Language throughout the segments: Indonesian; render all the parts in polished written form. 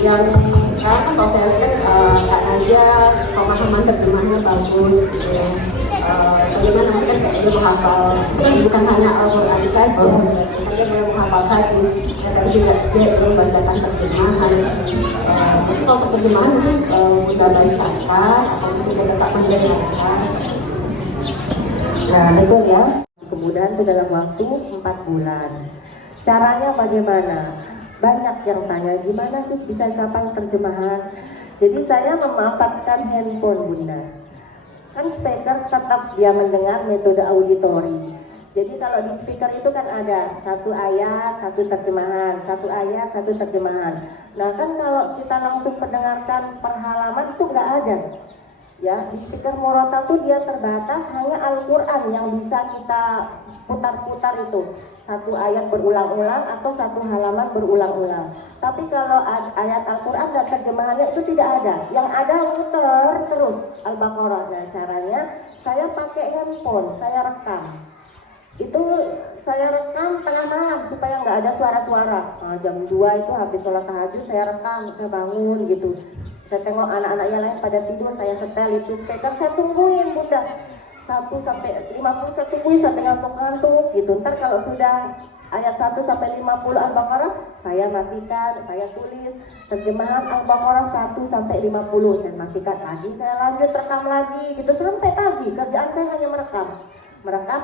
yang sekarang kan kalau saya lihat Kak Naja pemahaman terjemahnya bagus gitu ya. Bagaimana nanti kan kayak dia menghafal bukan hanya Al-Quran saja, dia mau menghafal hadis, tapi juga dia ingin membacakan terjemahan. Tapi kalau untuk terjemahan mungkin sudah bacakan atau mungkin sudah dapat mendengarkan. Nah betul ya, kemudian itu dalam waktu 4 bulan. Caranya bagaimana? Banyak yang tanya gimana sih bisa sampai terjemahan. Jadi saya memanfaatkan handphone Bunda. Kan speaker tetap dia mendengar metode auditori. Jadi kalau di speaker itu kan ada satu ayat, satu terjemahan, satu ayat, satu terjemahan. Nah kan kalau kita langsung mendengarkan per halaman tuh nggak ada. Ya, di speaker Murotal tuh dia terbatas hanya Al-Quran yang bisa kita putar-putar itu. Satu ayat berulang-ulang atau satu halaman berulang-ulang. Tapi kalau ayat Al-Quran dan terjemahannya itu tidak ada. Yang ada muter terus Al-Baqarah. Nah caranya saya pakai handphone, saya rekam. Itu saya rekam tengah malam supaya nggak ada suara-suara. Nah, jam 2 itu habis sholat tahajud saya rekam, saya bangun gitu. Saya tengok anak-anak yang lain pada tidur, saya setel itu speaker, saya tungguin Bunda 1 sampai 50 saya tungguin sampai ngantuk-ngantuk gitu. Ntar kalau sudah ayat 1 sampai 50 Al-Baqarah saya matikan, saya tulis terjemahan Al-Baqarah 1 sampai 50 saya matikan lagi, saya lanjut rekam lagi gitu sampai pagi. Kerjaan saya hanya merekam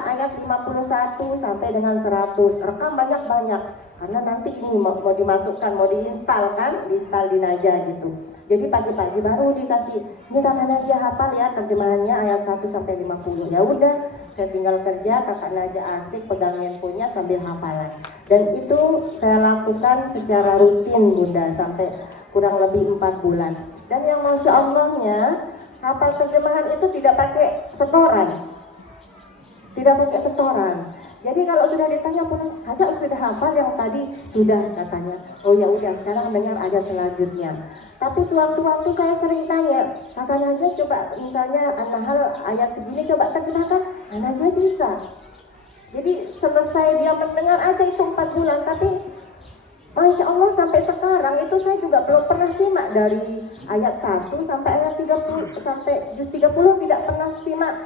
ayat 51 sampai dengan 100, rekam banyak-banyak karena nanti ini mau dimasukkan, mau diinstal kan, diinstal di Naja gitu. Jadi pagi-pagi baru dikasih, ini Kakak Naja hafal ya terjemahannya ayat 1 sampai 50. Ya udah, saya tinggal kerja, Kakak Naja asik pegang handphonenya sambil hafalan. Dan itu saya lakukan secara rutin Bunda sampai kurang lebih 4 bulan. Dan yang Masya Allahnya, hafal terjemahan itu tidak pakai setoran. Tidak pakai setoran. Jadi kalau sudah ditanya pulang, Kakak sudah hafal yang tadi? Sudah katanya. Oh ya udah, sekarang dengar ayat selanjutnya. Tapi sewaktu-waktu saya sering tanya, Kakak Naja coba misalnya An-Nahl ayat segini coba terjemahkan, Naja bisa. Jadi selesai dia mendengar aja itu 4 bulan, tapi Masya Allah sampai sekarang itu saya juga belum pernah simak dari ayat 1 sampai ayat 30 sampai juz 30 tidak pernah simak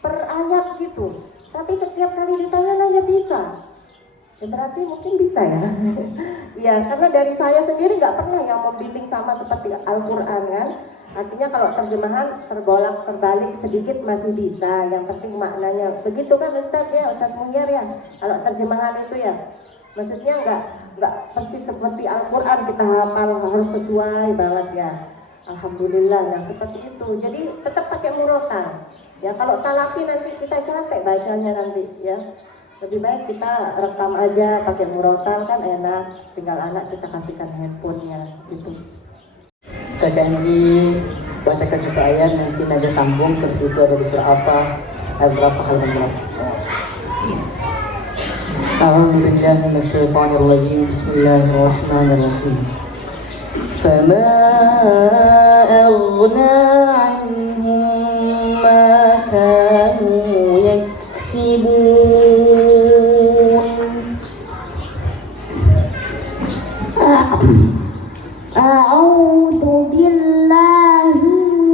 per ayat gitu. Tapi setiap kali ditanya Naja bisa. Ya berarti mungkin bisa ya. Ya karena dari saya sendiri nggak pernah yang membimbing sama seperti Al-Quran kan. Artinya kalau terjemahan terbolak terbalik sedikit masih bisa. Yang penting maknanya. Begitu kan Ustaz ya, Ustaz Munir ya. Kalau terjemahan itu ya, maksudnya nggak persis seperti Al-Quran kita hafal harus sesuai banget ya. Alhamdulillah yang seperti itu. Jadi tetap pakai murotal. Ya kalau talafi nanti kita capek bacanya nanti ya. Lebih baik kita rekam aja pakai murotal kan enak. Tinggal anak kita kasihkan handphonenya gitu. Kita janji bacakan satu ayat nanti Naja sambung terus itu ada di surah apa ayat berapa halaman berapa. A'udzu billahi minasyaitonir rajim. Bismillahirrahmanirrahim. Fama aghna 'anhum ma kanu yaksibun. A'udzu billahi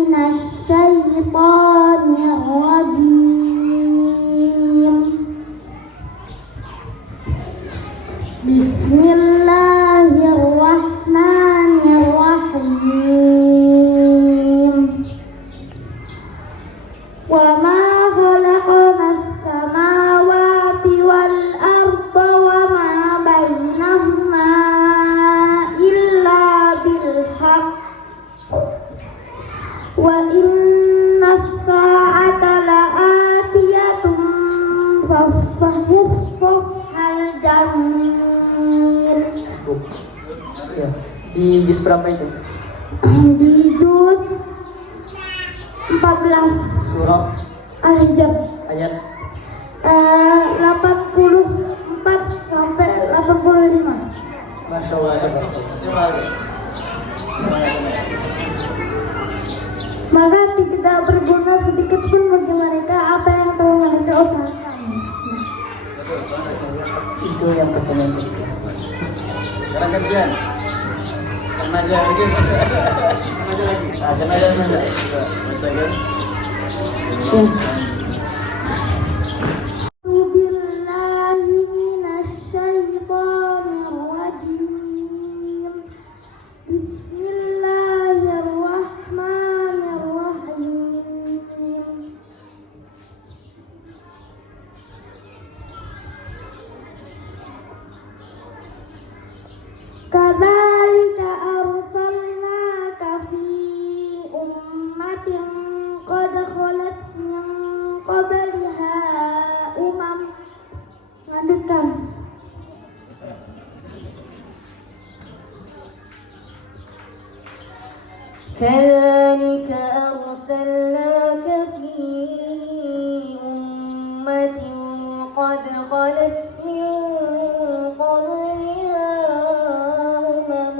minasyaitonir rajim. Bismillahirrahmanirrahim. Wa ma khalaqnas samawati wal arda wa ma bainahuma illa bil haqq wa inna as-sa'ata la'atiyatun fasfahis safhal jamil. Ya. Di juz berapa itu? Di juz 14 Surah Al-Hijr ayat 84 sampai 85. Masya Allah. Maka tidak berguna sedikit pun bagi mereka apa yang telah mereka usahakan. Itu yang pertama. Sekarang gantian. Kenaja lagi. Kenaja lagi. Nah, kenaja. Baca kan? Billahi minasyaitonir rajim. Bismillahirrahmanirrahim. Kadzalika arsalnaka fi ummatin qad khalat min qabliha lanjutkan. كذلك أرسلناك في أمة قد خلت من قبلها أمم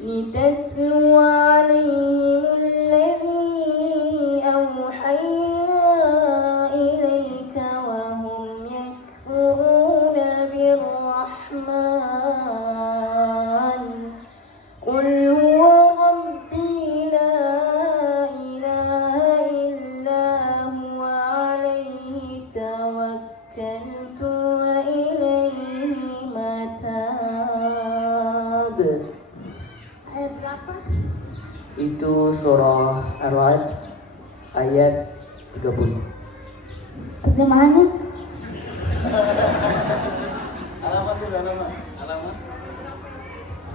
لتتلو عليهم الذي أوحينا إليك وهم يكفرون بالرحمن قل هو ربي لا إله إلا هو عليه توكلت وإليه متاب. Ayat berapa? Itu surah Ar-Ra'd ayat 30. Terjemahannya? Halaman tuh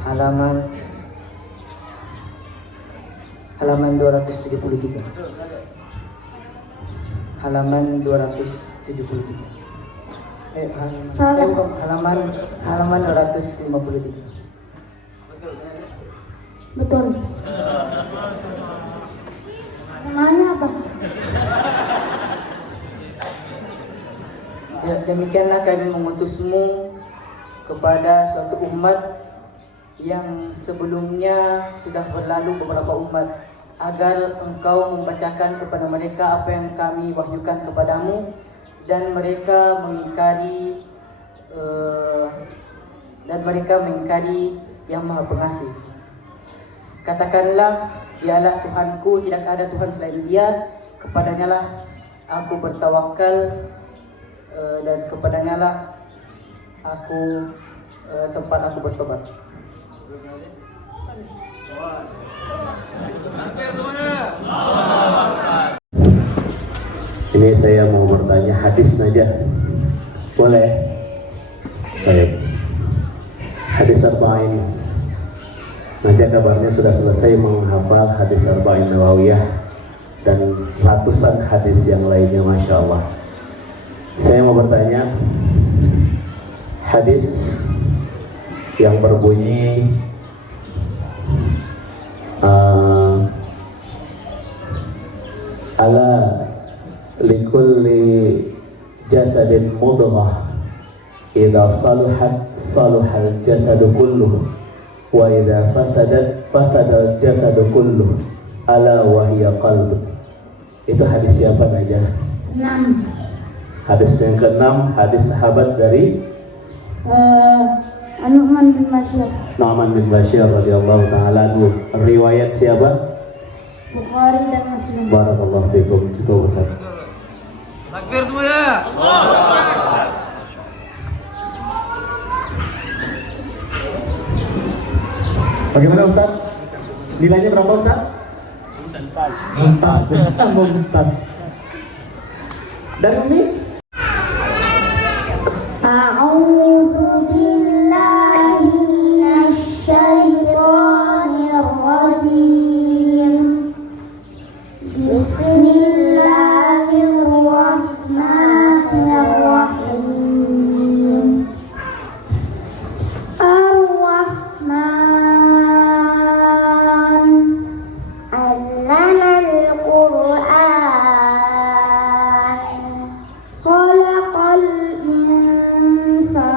halaman. Halaman 273. Halaman 273. Salah. Bukan, halaman 253. Betul. Namanya apa? Ya, demikianlah kami mengutusmu kepada suatu umat yang sebelumnya sudah berlalu beberapa umat, agar engkau membacakan kepada mereka apa yang kami wahyukan kepadamu, dan mereka mengingkari yang Maha Pengasih. Katakanlah, dialah Tuhanku, tidak ada Tuhan selain Dia, kepadanya lah aku bertawakal, dan kepadanya lah tempat aku bertobat. Ini saya mau bertanya hadis saja, boleh? Baik. Hadis Arba'in. Naja kabarnya sudah selesai menghafal hadis Arba'in Nawawiyah dan ratusan hadis yang lainnya, Masya Allah. Saya mau bertanya, hadis yang berbunyi ala likulli jasadin mudghah idza saluhat saluhal jasadu kulluh wa idza fasadat fasadal jasadu kulluh ala wa hiya qalb. Itu hadis siapa aja? 6. Hadis yang ke-6, hadis sahabat dari Nu'man bin Bashir. Nu'man bin Bashir radhiyallahu taala anhu. Riwayat siapa? Bukhari dan Muslim. Barakallahu fikum. Cukup Ustaz. Takbir semuanya. Bagaimana Ustaz? Nilainya berapa Ustaz? Muntas. Muntas. Dari Umi? A'udzu billahi minasyaitonir rajim. Bismillahirrahmanirrahim. Ar-Rahman 'allamal Qur'an. Khalaqal insana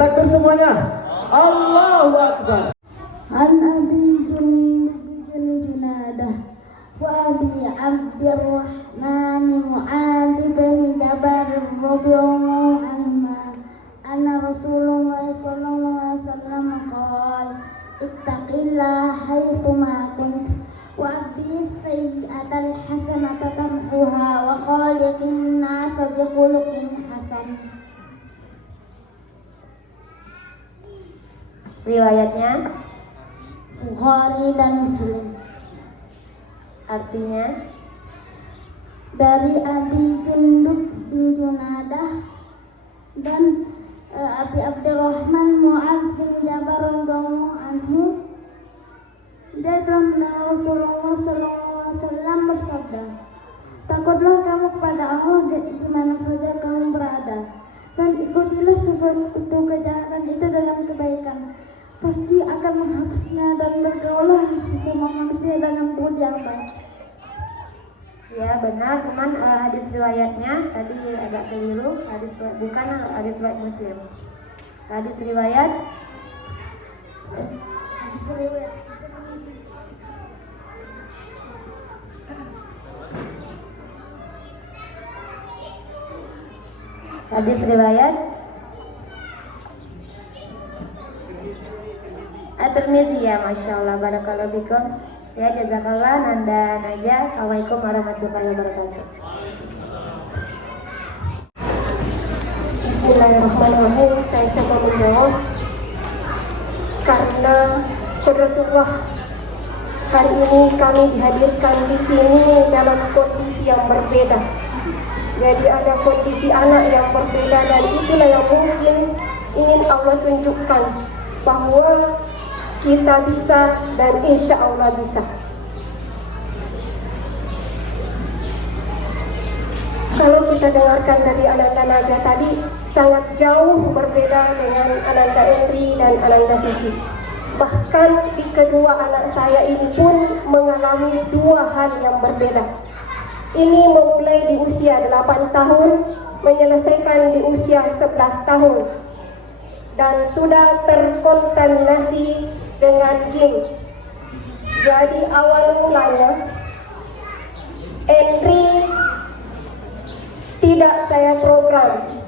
Bertakbir semuanya. Allahu Akbar. عن أبي جنادة وأبي عبد الرحمن معاذ بن جبل رضي الله عنهما أن رسول الله صلى الله عليه وسلم قال اتق الله حيثما كنت وأتبع السيئة الحسنة تمحها وخالق الناس بخلق حسن. Riwayatnya Bukhari dan Muslim. artinya Dari Abi Jundub bin Junadah dan Abi Abdurrahman Mu'adz bin Jabal radhiyallahu anhu, dia telah mendengar Rasulullah SAW bersabda, takutlah kamu kepada Allah di mana saja kamu berada, dan ikutilah sesuatu kejahatan itu dalam kebaikan, pasti akan menghapusnya, dan bergaulah sesama manusia dalam budi yang baik. ya benar, cuman hadis riwayatnya tadi agak keliru, bukan hadis riwayat Muslim. Hadis riwayat At-Tirmizi, ya, Masya Allah, barakallahu fikum. Ya, jazakallah, Nanda Naja. Assalamualaikum warahmatullahi wabarakatuh. Bismillahirrahmanirrahim. Saya coba menjawab karena Qudratullah hari ini kami dihadirkan di sini dalam kondisi yang berbeda. Jadi ada kondisi anak yang berbeda, dan itulah yang mungkin ingin Allah tunjukkan bahwa kita bisa dan insya Allah bisa. Kalau kita dengarkan dari Ananda Naja tadi, sangat jauh berbeda dengan Ananda Endri dan Ananda Sisi. Bahkan di kedua anak saya ini pun mengalami dua hal yang berbeda. Ini memulai di usia 8 tahun, menyelesaikan di usia 11 tahun, dan sudah terkontaminasi dengan game. Jadi awal mulanya Endri tidak saya program,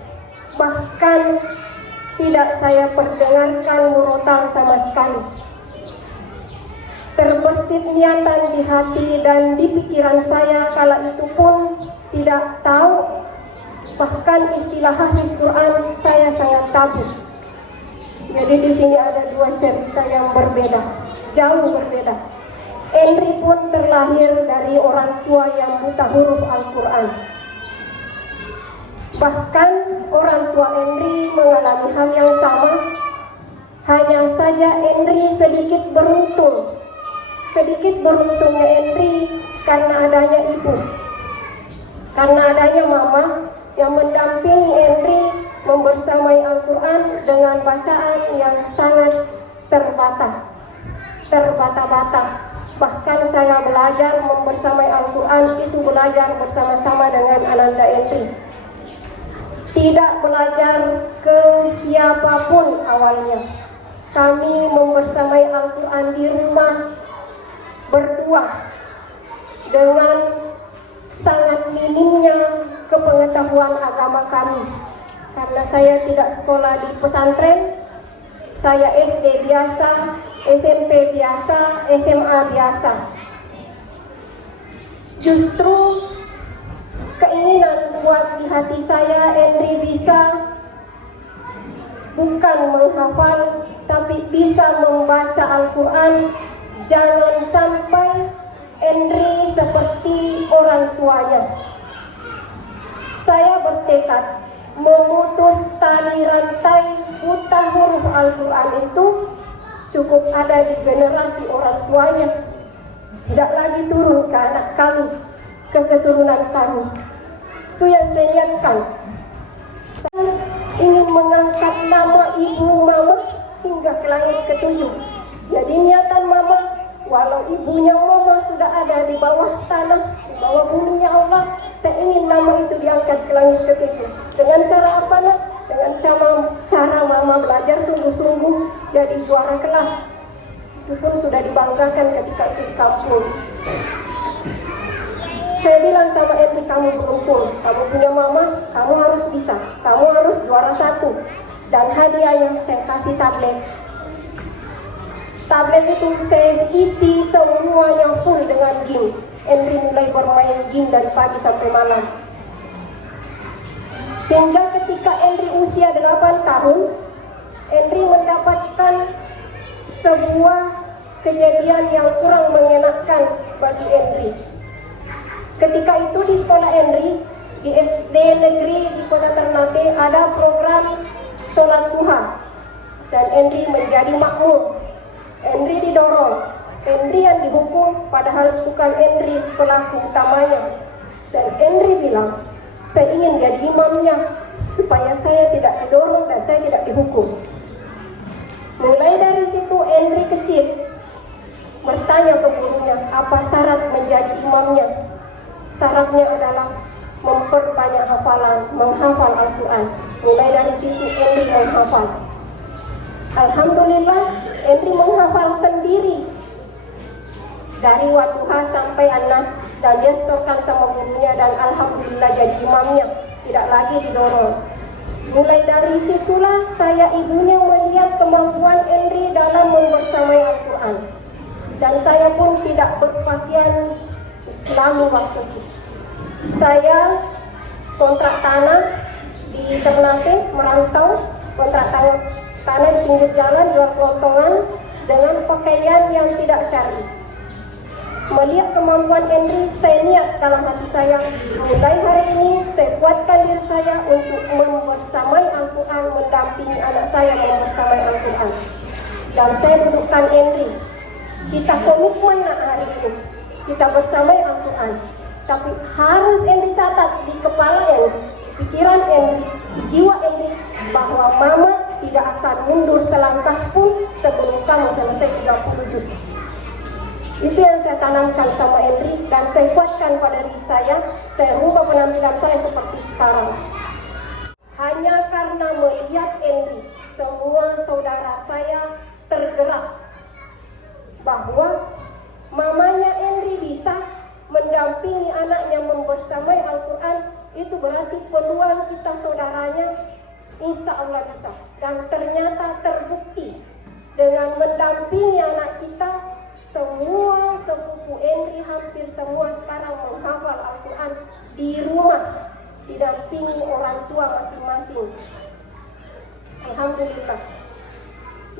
bahkan tidak saya perdengarkan murotal sama sekali. Terbersit niatan di hati dan di pikiran saya kala itu pun tidak tahu, bahkan istilah hafiz Quran saya sangat tabu. Jadi di sini ada dua cerita yang berbeda, jauh berbeda. Endri pun terlahir dari orang tua yang buta huruf Al-Quran. Bahkan orang tua Endri mengalami hal yang sama. Hanya saja Endri sedikit beruntung. Sedikit beruntungnya Endri karena adanya ibu, karena adanya mama yang mendampingi Endri membersamai Al-Quran dengan bacaan yang sangat terbata-bata. Bahkan saya belajar membersamai Al-Quran itu belajar bersama-sama dengan Ananda Endri. Tidak belajar ke siapapun awalnya. Kami membersamai Al-Quran di rumah berdua dengan sangat minimnya kepengetahuan agama kami. Karena saya tidak sekolah di pesantren, saya SD biasa, SMP biasa, SMA biasa. Justru keinginan kuat di hati saya Endri bisa bukan menghafal, tapi bisa membaca Al-Quran. Jangan sampai Endri seperti orang tuanya. Saya bertekad memutus tali rantai buta huruf Al-Quran itu cukup ada di generasi orang tuanya, tidak lagi turun ke anak kami, ke keturunan kami. Itu yang saya niatkan. Saya ingin mengangkat nama ibu mama hingga ke langit ketujuh. Jadi niatan mama, walau ibunya mama sudah ada di bawah tanah, di bawah buminya Allah, saya ingin nama itu diangkat ke langit ketujuh. Dengan cara apa nak? dengan cara mama belajar sungguh-sungguh jadi juara kelas. Itu pun sudah dibanggakan ketika itu di kampung. Saya bilang sama Henry, kamu beruntung, kamu punya mama, kamu harus bisa, kamu harus juara 1. Dan hadiahnya saya kasih tablet. Tablet itu saya isi semuanya full dengan game. Henry mulai bermain game dari pagi sampai malam. Hingga ketika Henry usia 8 tahun, Henry mendapatkan sebuah kejadian yang kurang mengenakan bagi Henry. Ketika itu di sekolah Henry, di SD negeri di Kota Ternate ada program sholat duha. Dan Henry menjadi makmum. Henry didorong. Henry yang dihukum, padahal bukan Henry pelaku utamanya. Dan Henry bilang, saya ingin jadi imamnya, supaya saya tidak didorong dan saya tidak dihukum. Mulai dari situ Henry kecil bertanya ke gurunya, apa syarat menjadi imamnya? Syaratnya adalah memperbanyak hafalan, menghafal Al-Quran. Mulai dari situ Henry menghafal. Alhamdulillah Henry menghafal sendiri dari Wadduha sampai An-Nas, dan dia setorkan sama gurunya, dan alhamdulillah jadi imamnya, tidak lagi didorong. Mulai dari situlah saya ibunya melihat kemampuan Henry dalam membersamai Al-Quran, dan saya pun tidak berpakaian Islami waktu itu. Saya kontrak tanah di Ternate, merantau, kontrak tanah di pinggir jalan, jual kelontongan dengan pakaian yang tidak syar'i. Melihat kemampuan Henry, saya niat dalam hati saya, mulai hari ini saya kuatkan diri saya untuk membersamai Al-Quran, mendampingi anak saya membersamai Al-Quran. Dan saya dudukkan Henry, kita komitmen hari ini, kita bersamai Al-Quran. Tapi harus Henry catat di kepala Henry, pikiran Henry, di jiwa Henry, bahwa mama tidak akan mundur selangkah pun sebelum kamu selesai 30 juz. Itu yang saya tanamkan sama Henry, dan saya kuatkan pada diri saya rubah penampilan saya seperti sekarang. Hanya karena melihat Henry, semua saudara saya tergerak bahwa mamanya Henry bisa mendampingi anaknya membersamai Al-Quran. Itu berarti peluang kita saudaranya insya Allah bisa. Dan ternyata terbukti dengan mendampingi anak kita, semua sepupu Henry hampir semua sekarang menghafal Al-Quran di rumah, didampingi orang tua masing-masing. Alhamdulillah.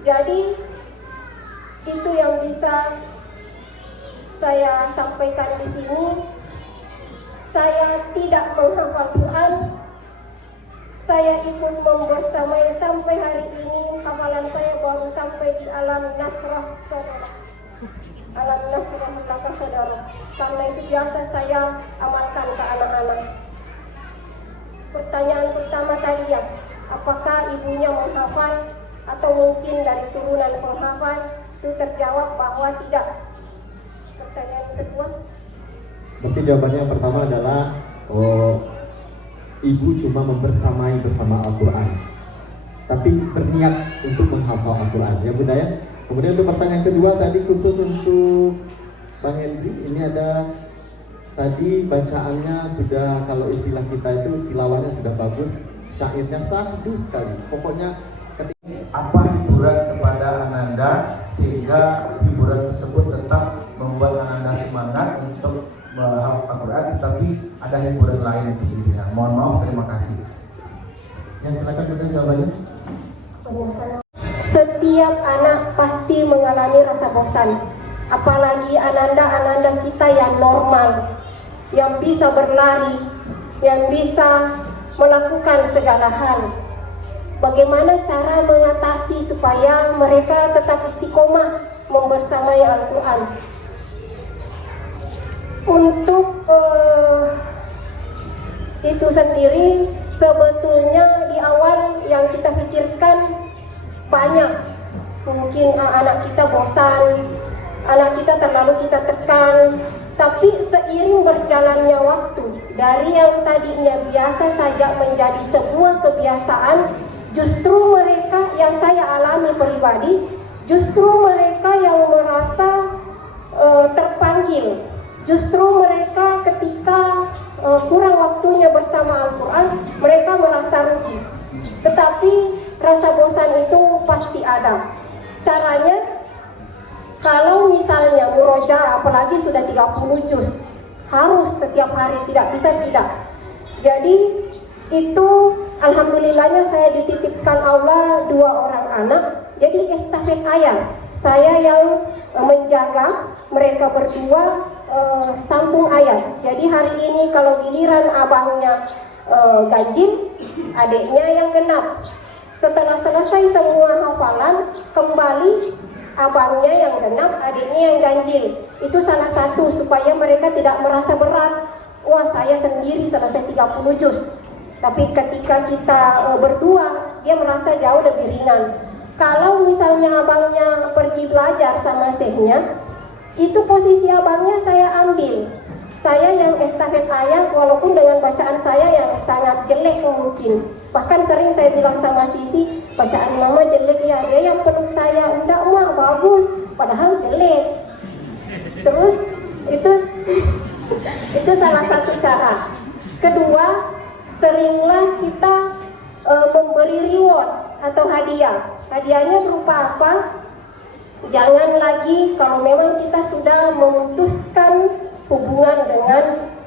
Jadi itu yang bisa saya sampaikan di sini. Saya tidak menghafal Quran. Saya ikut membersamai sampai hari ini. Hafalan saya baru sampai di Alam Nasrah Saudara. Alam Nasrah Laka Saudara. Karena itu biasa saya amalkan ke anak-anak. Pertanyaan pertama tadi ya, apakah ibunya menghafal atau mungkin dari turunan penghafal? Itu terjawab bahwa tidak. Pertanyaan kedua, mungkin jawabannya yang pertama adalah ibu cuma membersamai bersama Al-Quran, tapi berniat untuk menghafal Al-Quran, ya Bunda ya. Kemudian untuk pertanyaan kedua tadi khusus untuk Bang Henry, ini ada tadi bacaannya sudah, kalau istilah kita itu tilawannya sudah bagus, syairnya sahdu sekali. Pokoknya apa hiburan kepada Ananda sehingga hiburan tersebut tetap membuat Ananda semangat untuk menghafal Al-Quran, tetapi ada hiburan lain untuk dirinya. Mohon maaf, terima kasih. Yang silakan Bunda jawabannya. Setiap anak pasti mengalami rasa bosan, apalagi ananda-ananda kita yang normal, yang bisa berlari, yang bisa melakukan segala hal. Bagaimana cara mengatasi supaya mereka tetap istiqomah membersamai Al-Quran? Untuk itu sendiri sebetulnya di awal yang kita pikirkan banyak. Mungkin anak kita bosan, anak kita terlalu kita tekan. Tapi seiring berjalannya waktu, dari yang tadinya biasa saja menjadi sebuah kebiasaan, Justru mereka yang saya alami pribadi, justru mereka yang merasa terpanggil. Justru mereka ketika kurang waktunya bersama Al-Quran, mereka merasa rugi. Tetapi rasa bosan itu pasti ada. Caranya, kalau misalnya murojaah, apalagi sudah 30 juz, harus setiap hari, tidak bisa tidak. Jadi itu alhamdulillahnya saya dititipkan Allah 2 orang anak. Jadi estafet ayah, saya yang menjaga, mereka berdua sambung ayat. Jadi hari ini kalau giliran abangnya ganjil, adiknya yang genap. Setelah selesai semua hafalan, kembali abangnya yang genap, adiknya yang ganjil. Itu salah satu supaya mereka tidak merasa berat. Wah, saya sendiri selesai 30 juz. Tapi ketika kita berdua, dia merasa jauh lebih ringan. Kalau misalnya abangnya pergi belajar sama syekhnya, itu posisi abangnya saya ambil. Saya yang estafet ayat, walaupun dengan bacaan saya yang sangat jelek mungkin. Bahkan sering saya bilang sama Sisi, bacaan mama jelek ya, dia yang peluk saya, enggak mah bagus, padahal jelek. Terus itu salah satu cara. Kedua, seringlah kita memberi reward atau hadiah. Hadiahnya berupa apa? Jangan lagi, kalau memang kita sudah memutuskan hubungan dengan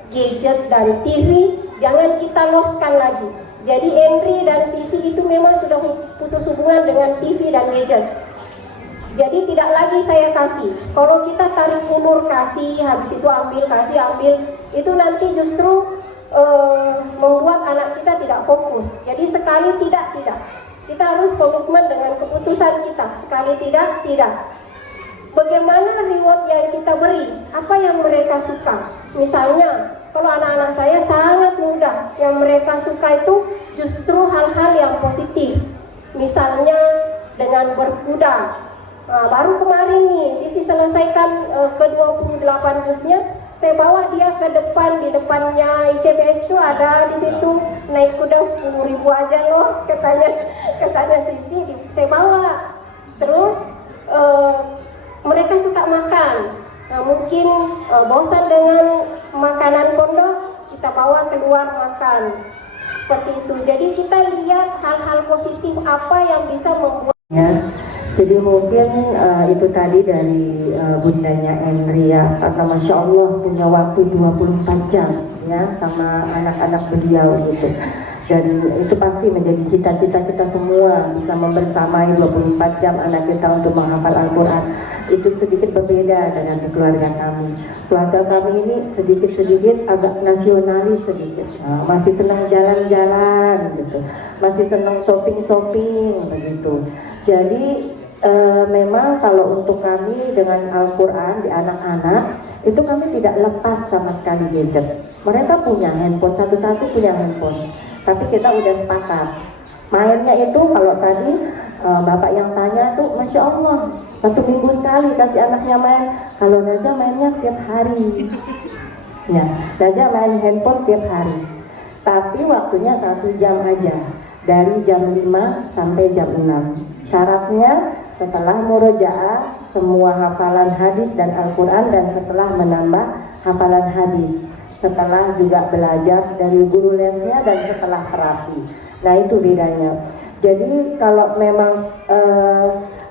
gadget dan TV, jangan kita loskan lagi. Jadi Henry dan Sisi itu memang sudah putus hubungan dengan TV dan gadget. Jadi tidak lagi saya kasih. Kalau kita tarik ulur kasih, habis itu ambil, kasih, ambil, itu nanti justru membuat anak kita tidak fokus. Jadi sekali tidak. Kita harus komitmen dengan keputusan kita. Sekali tidak. Bagaimana reward yang kita beri? Apa yang mereka suka? Misalnya, kalau anak-anak saya sangat mudah, yang mereka suka itu justru hal-hal yang positif. Misalnya dengan berkuda. Nah, baru kemarin nih, Sisi selesaikan ke-28 juznya, saya bawa dia ke depan, di depannya ICBS itu ada di situ naik kuda 10.000 aja loh, katanya Sisi, saya bawa. Terus mereka suka makan. Nah, mungkin bosan dengan makanan pondok, kita bawa keluar makan. Seperti itu. Jadi kita lihat hal-hal positif apa yang bisa membuat Jadi mungkin itu tadi dari bundanya Henry ya, karena Masya Allah punya waktu 24 jam ya sama anak-anak beliau gitu. Dan itu pasti menjadi cita-cita kita semua, bisa membersamai 24 jam anak kita untuk menghafal Al-Quran. Itu sedikit berbeda dengan keluarga kami. Keluarga kami ini sedikit-sedikit agak nasionalis sedikit, masih senang jalan-jalan gitu, masih senang shopping-shopping begitu. Jadi memang kalau untuk kami dengan Al-Quran di anak-anak itu kami tidak lepas sama sekali gadget. Mereka punya handphone, satu-satu punya handphone, tapi kita udah sepakat mainnya itu kalau tadi bapak yang tanya tuh Masya Allah 1 minggu sekali kasih anaknya main. Kalau Naja mainnya tiap hari ya, Naja main handphone tiap hari, tapi waktunya 1 jam aja, dari jam 5 sampai jam 6. Syaratnya setelah murojaah semua hafalan hadis dan Al-Quran, dan setelah menambah hafalan hadis, setelah juga belajar dari guru lesnya, dan setelah terapi. Nah itu bedanya. Jadi kalau memang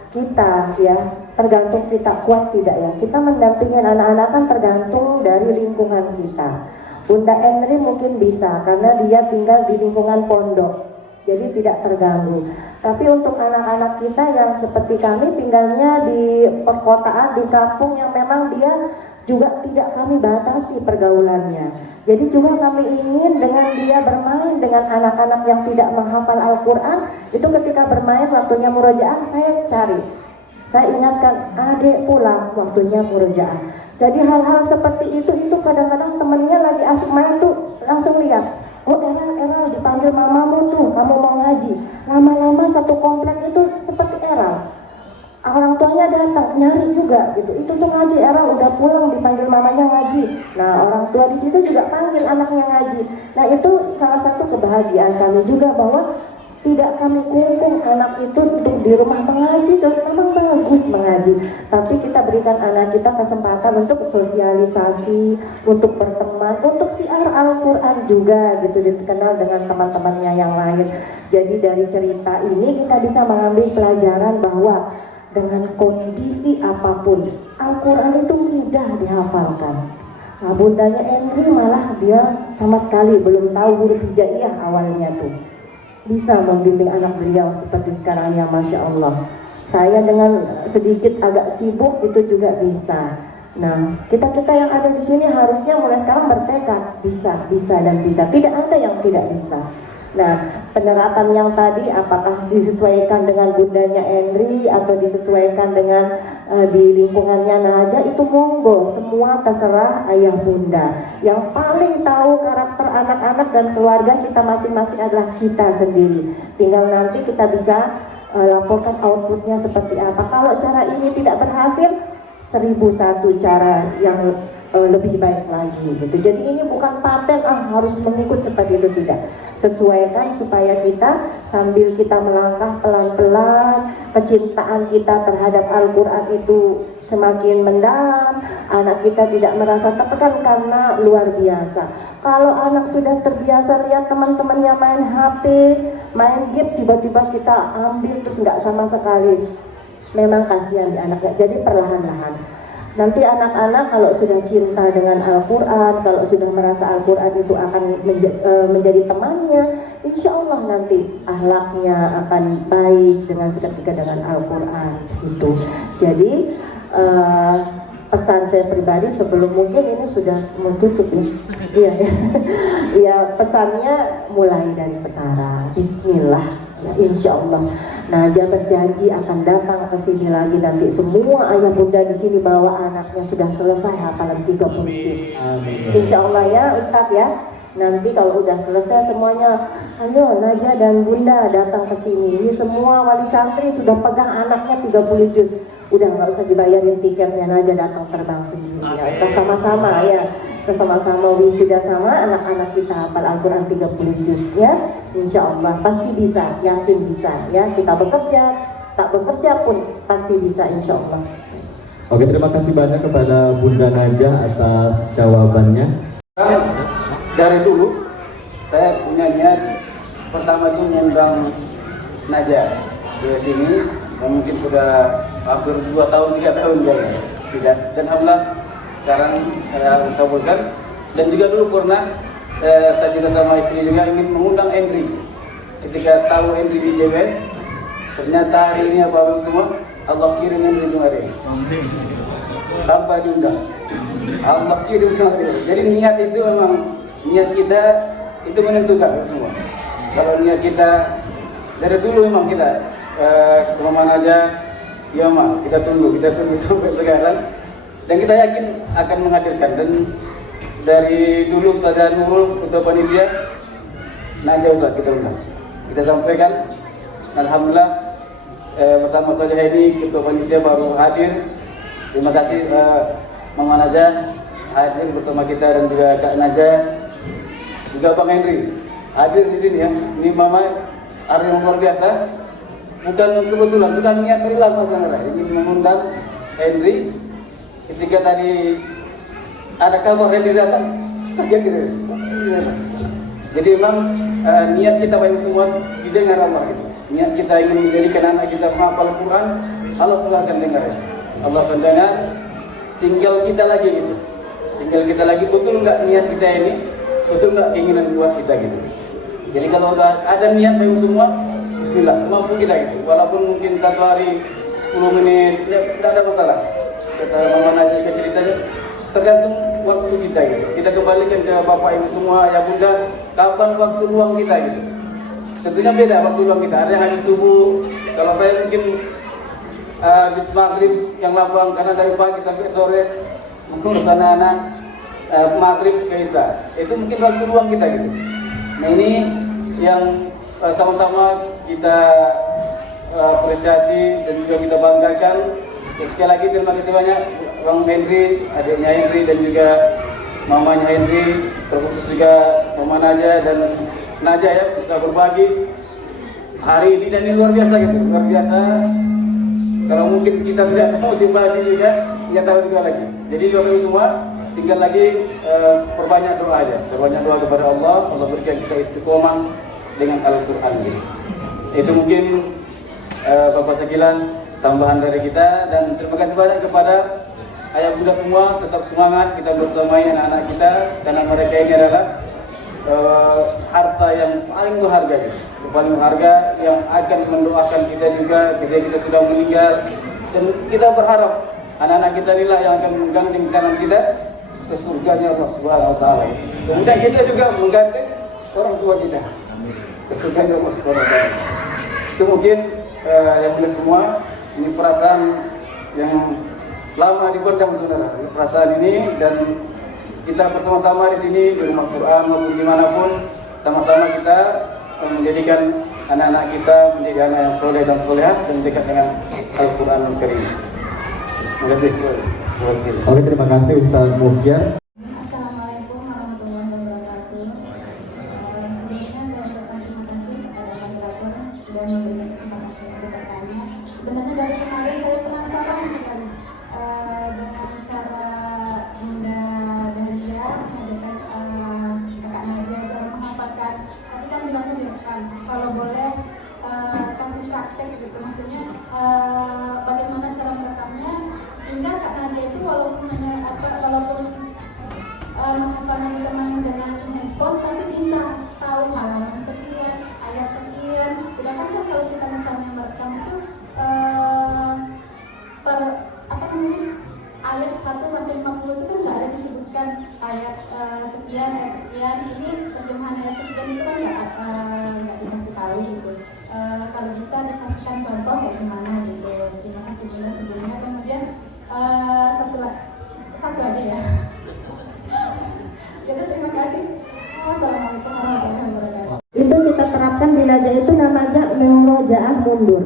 kita ya, tergantung kita kuat tidak ya, kita mendampingi anak-anak kan tergantung dari lingkungan kita. Bunda Henry mungkin bisa karena dia tinggal di lingkungan pondok, jadi tidak terganggu. Tapi untuk anak-anak kita yang seperti kami tinggalnya di perkotaan, di kampung yang memang dia juga tidak kami batasi pergaulannya. Jadi juga kami ingin dengan dia bermain dengan anak-anak yang tidak menghafal Al-Quran, itu ketika bermain waktunya murojaah saya cari. Saya ingatkan, adik pulang waktunya murojaah. Jadi hal-hal seperti itu kadang-kadang temennya lagi asik main tuh langsung lihat. Oh Eral dipanggil mamamu tuh, kamu mau ngaji. Lama-lama satu komplek itu seperti Eral. Orang tuanya datang nyari juga gitu. Itu tuh ngaji, Eral udah pulang dipanggil mamanya ngaji. Nah orang tua di situ juga panggil anaknya ngaji. Nah itu salah satu kebahagiaan kami juga bahwa Tidak kami kungkung anak itu untuk di rumah mengaji, dan memang bagus mengaji. Tapi kita berikan anak kita kesempatan untuk sosialisasi, untuk berteman, untuk siar Al-Quran juga gitu, dikenal dengan teman-temannya yang lain. Jadi dari cerita ini kita bisa mengambil pelajaran bahwa dengan kondisi apapun, Al-Quran itu mudah dihafalkan. Nah, bundanya Endri malah dia sama sekali belum tahu huruf hijaiyah awalnya tuh. Bisa membimbing anak beliau seperti sekarang ya, Masya Allah. Saya dengan sedikit agak sibuk itu juga bisa. Nah, kita yang ada di sini harusnya mulai sekarang bertekad bisa dan bisa. Tidak ada yang tidak bisa. Nah, penerapan yang tadi apakah disesuaikan dengan bundanya Endri atau disesuaikan dengan di lingkungannya Najah, itu monggo, semua terserah ayah bunda. Yang paling tahu karakter anak-anak dan keluarga kita masing-masing adalah kita sendiri. Tinggal nanti kita bisa laporkan outputnya seperti apa. Kalau cara ini tidak berhasil, 1001 cara yang lebih baik lagi gitu. Jadi ini bukan paten harus mengikut seperti itu, tidak. Sesuaikan supaya kita sambil kita melangkah pelan-pelan, kecintaan kita terhadap Al-Quran itu semakin mendalam, anak kita tidak merasa tertekan karena luar biasa. Kalau anak sudah terbiasa lihat teman-temannya main HP, main game, tiba-tiba kita ambil terus nggak sama sekali, memang kasihan di anaknya. Jadi perlahan-lahan. Nanti anak-anak kalau sudah cinta dengan Al-Quran, kalau sudah merasa Al-Quran itu akan menjadi temannya, insya Allah nanti akhlaknya akan baik dengan seketika dengan Al-Quran itu. Jadi pesan saya pribadi sebelum, mungkin ini sudah mau tutup ya. Iya, pesannya mulai dari sekarang. Bismillah, ya, insya Allah. Najah berjanji akan datang ke sini lagi nanti semua ayah bunda di sini bawa anaknya sudah selesai hafalan 30 juz. Insya Allah ya Ustadz ya. Nanti kalau udah selesai semuanya, ayo Najah dan bunda datang ke sini. Ini semua wali santri sudah pegang anaknya 30 juz. Udah nggak usah dibayarin tiketnya, Najah datang terbang sendiri ya. Kita sama-sama ya. Kita sama-sama wisuda sama anak-anak kita hafal Al-Quran 30 juz ya. Insya Allah pasti bisa, yakin bisa ya. Kita bekerja, tak bekerja pun pasti bisa insya Allah. Oke, terima kasih banyak kepada Bunda Najah atas jawabannya. Dari dulu saya punya niat pertama itu mengundang Najah ke sini, mungkin sudah hampir 2 tahun 3 tahun tidak, dan alhamdulillah sekarang saya kabulkan. Dan juga dulu pernah saya juga sama istri juga ingin mengundang Endri. Ketika tahu Endri di JWS, ternyata hari ini apa semua Allah kirim Endri kemarin tanpa diundang. Allah kirim kemarin. Jadi niat itu memang, niat kita itu menentukan semua. Kalau niat kita dari dulu memang kita kemana aja, ya mah kita tunggu sampai sekarang. Dan kita yakin akan menghadirkan. Dan dari dulu Ustaz Nurul, Ketua Panitia, Najah Ustaz kita undang. Kita sampaikan, alhamdulillah bersama saja ini Ketua Panitia baru hadir. Terima kasih Mama Najah hadir bersama kita, dan juga Kak Najah, juga Bang Henry hadir di sini ya. Ini Mama hari yang luar biasa. Bukan kebetulan, bukan niat dari lama sangat. Ini mengundang Henry. Ketika tadi ada kabar Henry datang, terjadi. Jadi memang niat kita baik semua didengar Allah. Niat kita ingin menjadikan anak kita menghafal Al-Quran, Allah sudah akan dengar. Allah akan dengar. Tinggal kita lagi gitu. Tinggal kita lagi, betul nggak niat kita ini, betul nggak keinginan buat kita gitu. Jadi kalau udah ada niat baik semua, Bismillah, semampu kita gitu. Walaupun mungkin 1 hari 10 menit, ya tidak ada masalah. Kata Mama Najah juga ceritanya, tergantung waktu kita gitu. Kita kembalikan ke Bapak Ibu semua, ya Bunda, kapan waktu luang kita gitu. Tentunya beda waktu luang kita. Ada yang hari subuh, kalau saya mungkin habis maghrib yang lapang, karena dari pagi sampai sore mengurus anak-anak, maghrib ke isya. Itu mungkin waktu luang kita gitu. Nah ini yang sama-sama kita apresiasi dan juga kita banggakan. Sekali lagi terima kasih banyak Bang Henry, adiknya Henry, dan juga mamanya Henry, terkhusus juga Mama Najah dan Najah ya, bisa berbagi hari ini, dan ini luar biasa gitu, luar biasa. Kalau mungkin kita tidak motivasi juga, kita tahu juga lagi. Jadi Bapak Ibu semua, tinggal lagi perbanyak doa aja, perbanyak doa kepada Allah, Allah berikan kita istiqomah dengan Al-Quran gitu. Itu mungkin Bapak sekilas tambahan dari kita, dan terima kasih banyak kepada ayah bunda semua. Tetap semangat, kita bersamai anak-anak kita, karena mereka ini adalah harta yang paling berharga gitu. Paling berharga yang akan mendoakan kita juga ketika kita sudah meninggal, dan kita berharap anak-anak kita inilah yang akan menggandeng tangan kita ke surganya Allah Subhanahu wa taala. Kemudian kita juga menggandeng orang tua kita ke surganya Allah Subhanahu wa taala. Itu mungkin yang mulia semua, ini perasaan yang lama dipendam saudara. Ini perasaan ini, dan kita bersama-sama di sini di rumah Quran maupun dimanapun, sama-sama kita menjadikan anak-anak kita menjadi anak yang soleh dan solehah dan dekat dengan Al-Quranul Karim. Terima kasih. Oke, terima kasih Ustaz Mufiar. Assalamualaikum warahmatullahi wabarakatuh. Sebelumnya saya ucapkan terima kasih kepada moderator sudah memberikan kesempatan saya untuk bertanya. Sebenarnya dari kemarin saya penasaran sekali dengan cara Bunda Dahlia mengadakan kakak Najah dalam menghafalkan. Tapi kan bilangnya direkam. Kalau boleh kasih praktek gitu, maksudnya bagaimana cara merekamnya sehingga Kak Najah itu walaupun menghafalnya ditemani dengan handphone, tapi bisa tahu halaman sekian, ayat sekian. Sedangkan kan kalau kita misalnya merekam itu ayat 1 sampai 50 itu kan nggak ada disebutkan ayat sekian, ayat sekian. Ini terjemahan ayat sekian itu kan nggak dikasih tahu gitu. Kalau bisa dikasihkan contoh kayak gimana gitu. Terima kasih Bunda sebelumnya. Kemudian satu aja ya. Jadi terima kasih. Assalamualaikum warahmatullahi wabarakatuh. Itu kita terapkan di Najah itu namanya murojaah mundur.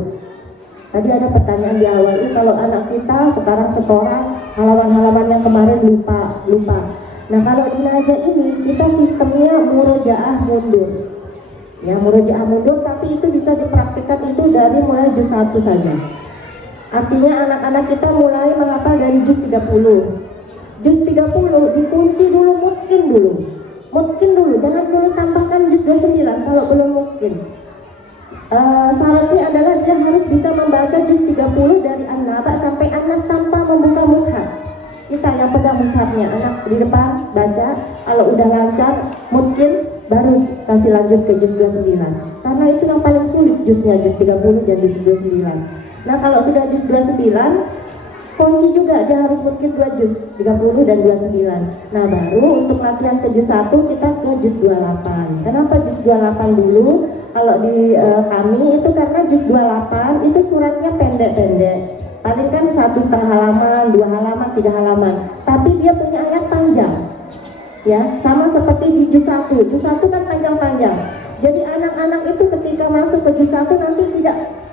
Tadi ada pertanyaan di awal, kalau anak kita sekarang setoran halaman-halaman yang kemarin lupa. Nah kalau di Najah ini kita sistemnya murojaah mundur. Ya murojaah mundur, tapi itu bisa dipraktikkan itu dari mulai juz 1 saja. Artinya anak-anak kita mulai menghafal dari juz 30. Juz 30 dikunci dulu, mungkin dulu, jangan dulu tambahkan juz 29 kalau belum mungkin. Syaratnya adalah dia harus bisa membaca juz 30 dari An-Naba sampai An-Nas tanpa membuka mushaf. Kita yang pegang mushafnya, anak di depan baca, kalau udah lancar mungkin baru kasih lanjut ke juz 29. Karena itu yang paling sulit juznya, juz 30 dan juz 29. Nah kalau sudah juz 29, kunci juga dia harus mungkin 2 juz, 30 dan 29. Nah baru untuk latihan ke juz 1 kita ke juz 28. Kenapa juz 28 dulu? Kalau di kami itu karena juz 28 itu suratnya pendek-pendek. Paling kan 1,5 halaman, 2 halaman, 3 halaman. Tapi dia punya ayat panjang. Ya, sama seperti di juz 1. Juz 1 kan panjang-panjang. Jadi anak-anak itu ketika masuk ke juz 1 nanti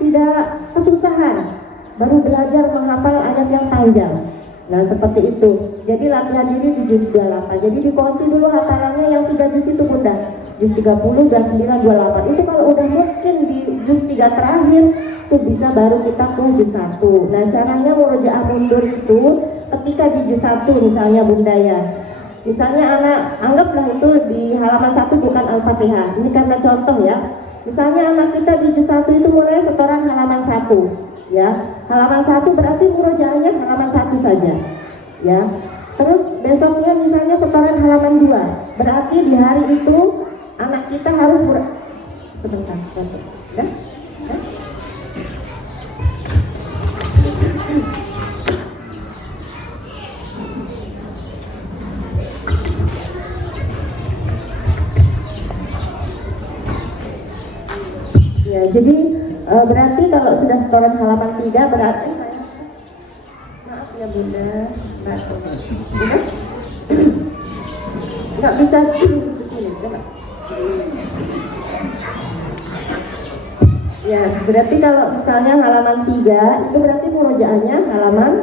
tidak kesusahan. Baru belajar menghafal ayat yang panjang. Nah seperti itu. Jadi latihan diri di juz 28. Jadi dikunci dulu hafalannya yang 3 juz itu Bunda. Juz 30, 29, 28. Itu kalau udah mungkin di juz 3 terakhir itu bisa baru kita ke juz 1. Nah caranya murojaah mundur itu ketika di juz 1 misalnya Bunda ya. Misalnya anak anggaplah itu di halaman 1 bukan Al-Fatihah. Ini karena contoh ya. Misalnya anak kita di juz 1 itu mulai setoran halaman 1. Ya, halaman 1 berarti murojaahnya halaman 1 saja. Ya. Terus besoknya misalnya setoran halaman 2. Berarti di hari itu anak kita harus sebentar. Ya? Ya, jadi berarti kalau sudah setoran halaman 3 berarti maaf ya Bunda, Bunda nggak bisa ke sini, coba. Ya, berarti kalau misalnya halaman 3 itu berarti murojaahnya halaman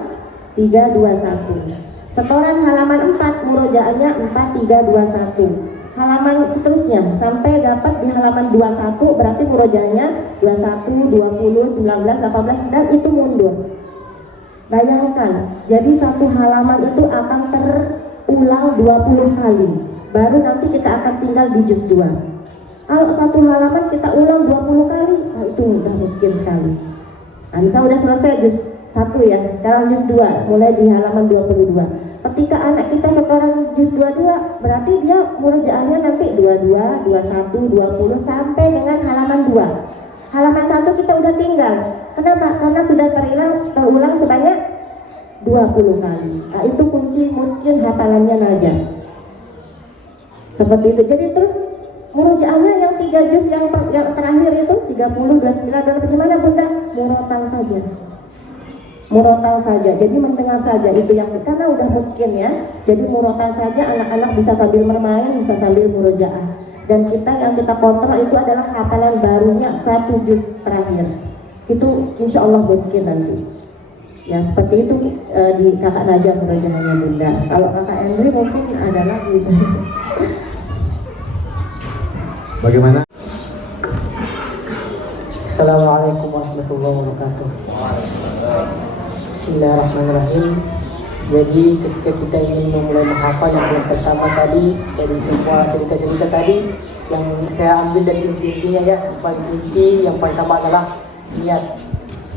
321. Setoran halaman 4 murojaahnya 4, 3, 2, 1. halaman seterusnya sampai dapat di halaman 21, berarti murojaahnya 21, 20, 19, 18 dan itu mundur. Bayangkan, jadi satu halaman itu akan terulang 20 kali. Baru nanti kita akan tinggal di juz 2. Kalau satu halaman kita ulang 20 kali, nah itu mudah mungkin sekali. Nah, misalnya udah selesai juz 1 ya, sekarang juz 2, mulai di halaman 22. Ketika anak kita setoran juz 22, berarti dia murojaahnya nanti 22, 21, 20 sampai dengan halaman 2. Halaman 1 kita udah tinggal. Kenapa? Karena sudah terulang sebanyak 20 kali. Nah, itu kunci mungkin hafalannya Najah. Seperti itu. Jadi terus murojaahnya yang 3 juz yang terakhir itu 30, 29 dan bagaimana Bunda? Murotal saja. Murotal saja, jadi mendengar saja itu yang karena udah mungkin ya. Jadi murotal saja, anak-anak bisa sambil bermain, bisa sambil murojaah. Dan kita yang kita kontrol itu adalah hafalan barunya 1 juz terakhir. Itu insya Allah mungkin nanti. Ya seperti itu di kakak Najah murojaahnya Bunda. Kalau kakak Endri mungkin ada lagi. Bagaimana? Assalamualaikum warahmatullahi wabarakatuh. Bismillahirrahmanirrahim. Jadi ketika kita ingin memulai menghafal yang pertama tadi dari semua cerita-cerita tadi yang saya ambil dari inti-intinya ya, yang paling inti yang pertama adalah niat.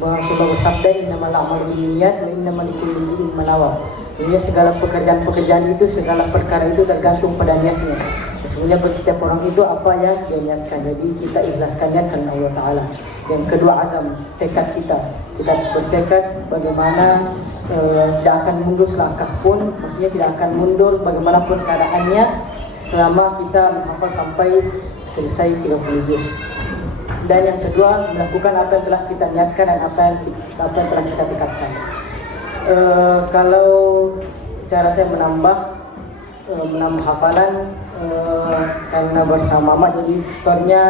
Rasulullah bersabda innamal a'malu binniyat wa innamal likulli imri'in ma nawa. Jadi segala pekerjaan itu, segala perkara itu tergantung pada niatnya. Sesungguhnya bagi setiap orang itu apa yang dia niatkan. Jadi kita ikhlaskan niatkan Allah Ta'ala. Yang kedua azam, tekad kita. Kita harus bertekad bagaimana tidak akan mundur selangkah pun. Maksudnya tidak akan mundur bagaimanapun keadaannya selama kita menghafal sampai selesai 30 juz. Dan yang kedua, melakukan apa yang telah kita niatkan dan apa yang telah kita tekadkan. Kalau cara saya menambah hafalan karena bersama Mama, jadi storenya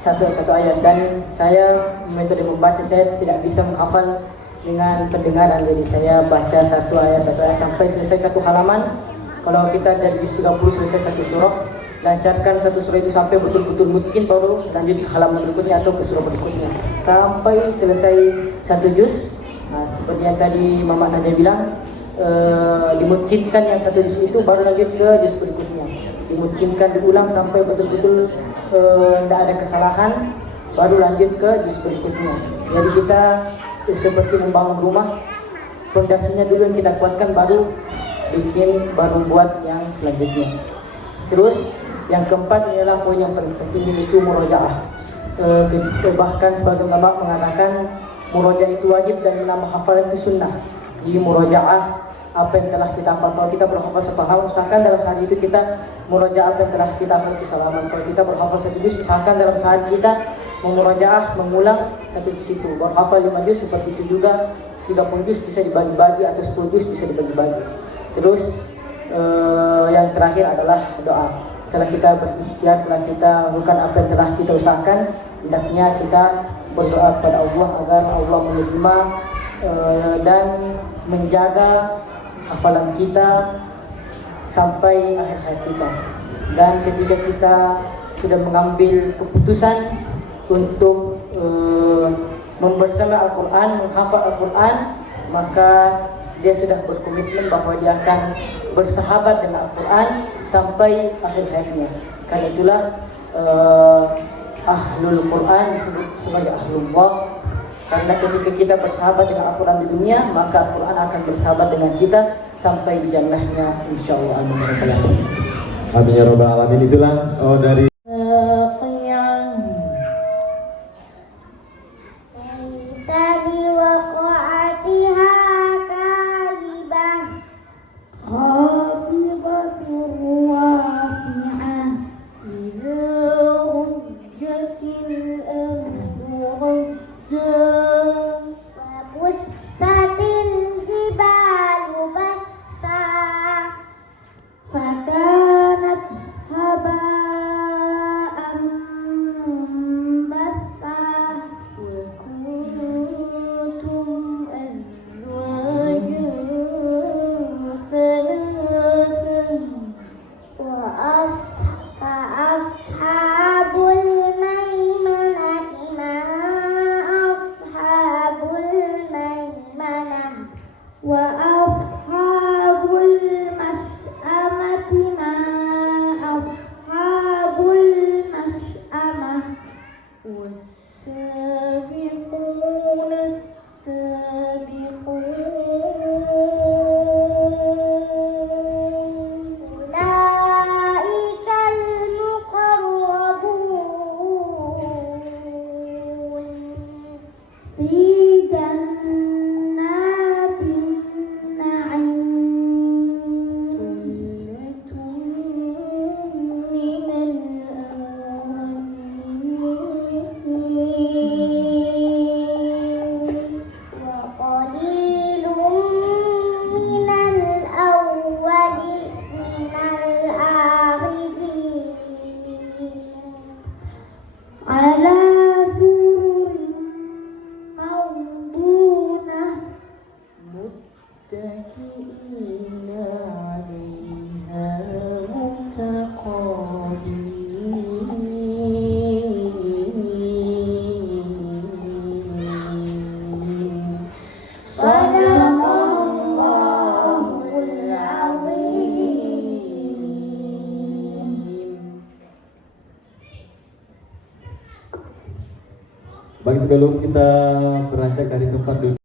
satu ayat dan saya metode membaca saya tidak bisa menghafal dengan pendengaran, jadi saya baca satu ayat sampai selesai satu halaman. Kalau kita dari juz 30 selesai satu surah, lancarkan satu surah itu sampai betul-betul mungkin baru lanjut ke halaman berikutnya atau ke surah berikutnya sampai selesai satu juz. Nah, seperti yang tadi Mama Najah bilang, dimungkinkan yang satu juz itu baru lanjut ke juz berikutnya. Dimungkinkan diulang sampai betul-betul tidak ada kesalahan, baru lanjut ke juz berikutnya. Jadi kita seperti membangun rumah, fondasinya dulu yang kita kuatkan, baru buat yang selanjutnya. Terus yang keempat adalah poin yang paling penting, itu murojaah. Bahkan sebagian ulama mengatakan murojaah itu wajib dan menambah hafalan itu sunnah. Jadi murojaah apa yang telah kita hafal. Kalau kita berhafal satu halaman, usahakan dalam sehari itu kita murojaah apa yang telah kita hafal itu halaman. Kalau kita berhafal satu juz, usahakan dalam sehari kita memurojaah mengulang satu juz itu. Berhafal 5 juz seperti itu juga, 30 juz bisa dibagi-bagi atau 10 juz bisa dibagi-bagi. Terus yang terakhir adalah doa. Setelah kita berikhtiar, setelah kita melakukan apa yang telah kita usahakan, hendaknya kita berdoa kepada Allah agar Allah menerima dan menjaga hafalan kita sampai akhir hayat kita. Dan ketika kita sudah mengambil keputusan untuk membersama Al-Quran, menghafal Al-Quran, maka dia sudah berkomitmen bahwa dia akan bersahabat dengan Al-Quran sampai akhir hayatnya. Karena itulah Ahlul Quran disebut sebagai Ahlullah. Karena ketika kita bersahabat dengan Al-Quran di dunia, maka Al-Quran akan bersahabat dengan kita sampai di jannahnya, insyaallah. Amin ya rabbal alamin. Itulah dari والسابقون السابقون أولئك المقربون في جنات النعيم من الأولين وقليل من الأولين من الآخرين على سرر موضونة متكئين عليها متقابلين صدق الله العظيم. Baik, sebelum kita beranjak dari tempat duduk